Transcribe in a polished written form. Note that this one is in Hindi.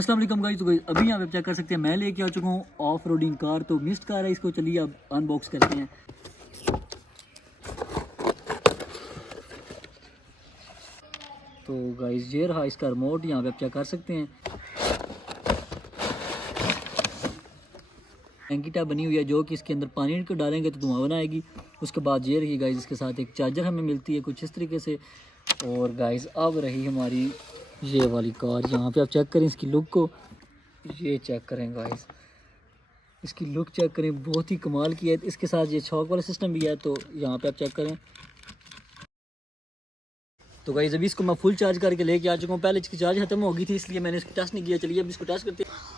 अस्सलाम वालेकुम गाइस। तो गाइस अभी यहाँ पे चेक कर सकते हैं मैं लेके आ चुका हूँ ऑफ रोडिंग कार। तो मिस्ड कार है, इसको चलिए अब अनबॉक्स करते हैं। तो गाइस ये रहा इसका रिमोट, यहाँ पे आप चेक कर सकते हैं। टैंकी टैप बनी हुई है जो कि इसके अंदर पानी को डालेंगे तो धुआं बनाएगी। उसके बाद ये रही गाइस इसके साथ एक चार्जर हमें मिलती है कुछ इस तरीके से। और गाइस अब रही हमारी ये वाली कार, यहाँ पे आप चेक करें इसकी लुक को, ये चेक करें गाइस, इसकी लुक चेक करें, बहुत ही कमाल की है। इसके साथ ये शॉक वाला सिस्टम भी है, तो यहाँ पे आप चेक करें। तो गाइस अभी इसको मैं फुल चार्ज करके लेके आ चुका हूँ। पहले इसकी चार्ज खत्म हो गई थी इसलिए मैंने इसको टेस्ट नहीं किया। चलिए अब इसको टेस्ट करते हैं।